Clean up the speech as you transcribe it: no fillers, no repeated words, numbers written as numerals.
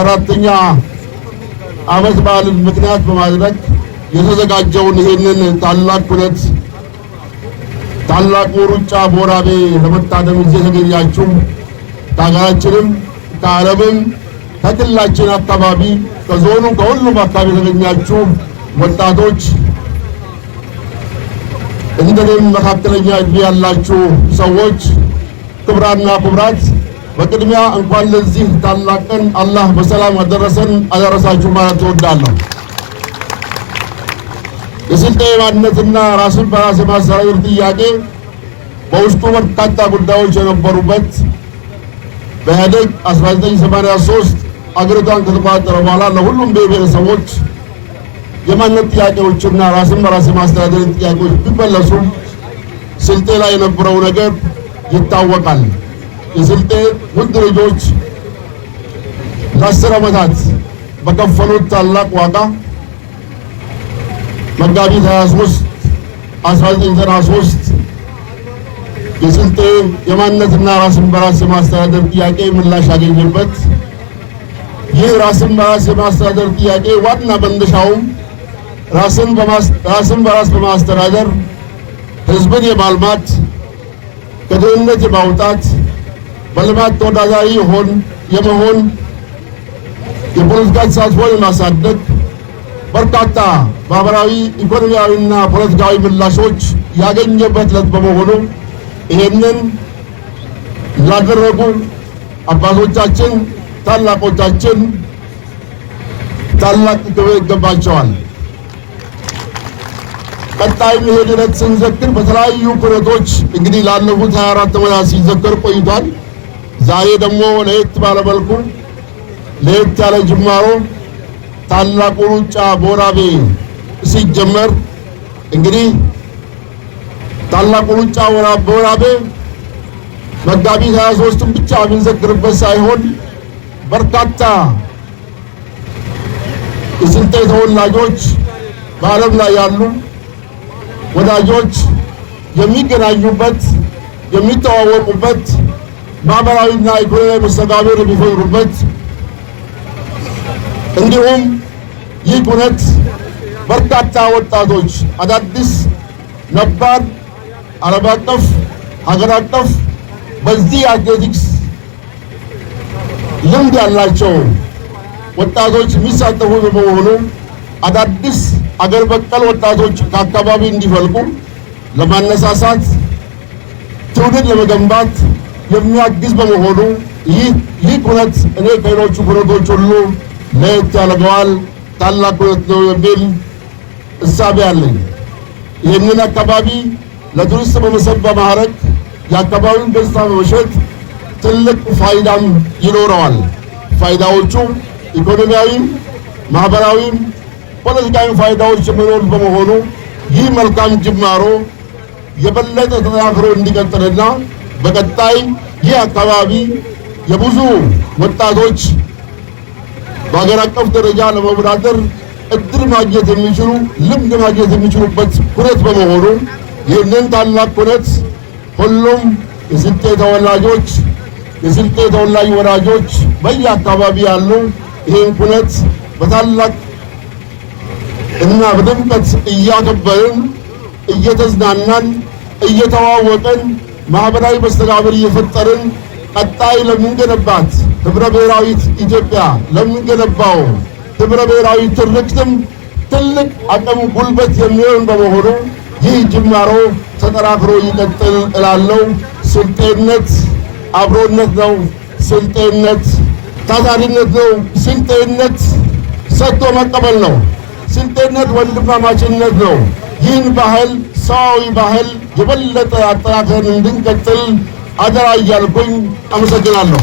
የ24ኛ ዓመት በዓልን ምክንያት በማድረግ የተዘጋጀውን ይህንን ታላቅ ኩነት ታላቁ ሩጫ በወራቤ ለመታደም እዚህ የተገኛችሁ ከሀገራችንም ከዓለምም ከክልላችን አካባቢ ከዞኑ ከሁሉም አካባቢ የተገኛችሁ ወጣቶች እንደኔም መካከለኛ ዕድሜ ያላችሁ ሰዎች ክቡራንና ክቡራት በቅድሚያ እንኳን ለዚህ ታላቅ ቀን አላህ በሰላም አደረሰን አደረሳችሁ ማለት እወዳለሁ። የስልጤ ማንነትና ራስን በራስ የማስተዳደር ጥያቄ በውስጡ በርካታ ጉዳዮች የነበሩበት በኢህአዴግ 1983 አገሪቷን ከተቆጣጠረ በኋላ ለሁሉም ብሔረሰቦች የማንነት ጥያቄዎችና ራስን በራስ የማስተዳደር ጥያቄዎች ቢመለሱ ስልጤ ላይ የነበረው ነገር ይታወቃል። የስልጤ ውድ ልጆች ለ10 ዓመታት በከፈሉት ታላቅ ዋጋ መጋቢት 23 1993 የስልጤ የማንነትና ራስን በራስ የማስተዳደር ጥያቄ ምላሽ ያገኘበት ይህ ራስን በራስ የማስተዳደር ጥያቄ ዋና መነሻውም ራስን በራስ በማስተዳደር ህዝብን የማልማት ከድህነት የማውጣት በልማት ተወዳዳሪ የመሆን የፖለቲካ ተሳትፎን የማሳደግ በርካታ ማህበራዊ ኢኮኖሚያዊና ፖለቲካዊ ምላሾች ያገኘበት ዕለት በመሆኑ ይህንን ላደረጉ አባቶቻችን ታላቆቻችን ታላቅ ክብር ይገባቸዋል። ቀጣይም ይሄን ዕለት ስንዘክር በተለያዩ ኩነቶች እንግዲህ ላለፉት 24 ዓመታት ሲዘከር ቆይቷል። ዛሬ ደግሞ ለየት ባለ መልኩ ለየት ያለ ጅማሮ ታላቁ ሩጫ በወራቤ ሲጀመር እንግዲህ ታላቁ ሩጫ በወራቤ መጋቢት 23ን ብቻ የምንዘክርበት ሳይሆን በርካታ የስልጤ ተወላጆች በዓለም ላይ ያሉ ወዳጆች የሚገናኙበት የሚተዋወቁበት ማህበራዊና ኢኮኖሚያዊ መስተጋብር የሚፈጥሩበት እንዲሁም ይህ ኩነት በርካታ ወጣቶች አዳዲስ ነባር ዓለም አቀፍ ሀገር አቀፍ በዚህ አትሌቲክስ ልምድ ያላቸው ወጣቶች የሚሳተፉ በመሆኑ አዳዲስ አገር በቀል ወጣቶች ከአካባቢ እንዲፈልቁ ለማነሳሳት ትውልድ ለመገንባት የሚያግዝ በመሆኑ ይህ ኩነት እኔ ከሌሎቹ ኩነቶች ሁሉ ለየት ያደርገዋል። ታላቅ ኩነት ነው የሚል እሳቤ አለኝ። ይህንን አካባቢ ለቱሪስት በመሰብ በማድረግ የአካባቢውን ገጽታ በመሸጥ ትልቅ ፋይዳም ይኖረዋል። ፋይዳዎቹ ኢኮኖሚያዊም ማህበራዊም ፖለቲካዊ ፋይዳዎች የሚኖሩት በመሆኑ ይህ መልካም ጅማሮ የበለጠ ተጠናክሮ እንዲቀጥልና በቀጣይ ይህ አካባቢ የብዙ ወጣቶች በሀገር አቀፍ ደረጃ ለመወዳደር እድል ማግኘት የሚችሉ ልምድ ማግኘት የሚችሉበት ኩነት በመሆኑ ይህንን ታላቅ ኩነት ሁሉም የስልጤ ተወላጆች የስልጤ ተወላጅ ወዳጆች በየአካባቢ ያሉ ይህን ኩነት በታላቅ እና በድምቀት እያከበርን እየተዝናናን እየተዋወቅን ማህበራዊ መስተጋብር እየፈጠርን ቀጣይ ለምንገነባት ህብረ ብሔራዊት ኢትዮጵያ ለምንገነባው ህብረ ብሔራዊ ትርክትም ትልቅ አቅም ጉልበት የሚሆን በመሆኑ ይህ ጅማሮ ተጠናክሮ ይቀጥል እላለሁ። ስልጤነት አብሮነት ነው። ስልጤነት ታታሪነት ነው። ስልጤነት ሰጥቶ መቀበል ነው። ስልጤነት ወንድማማችነት ነው። ይህን ባህል ሰዋዊ ባህል የበለጠ አጠናክረን እንድንቀጥል አደራ እያልኩኝ አመሰግናለሁ።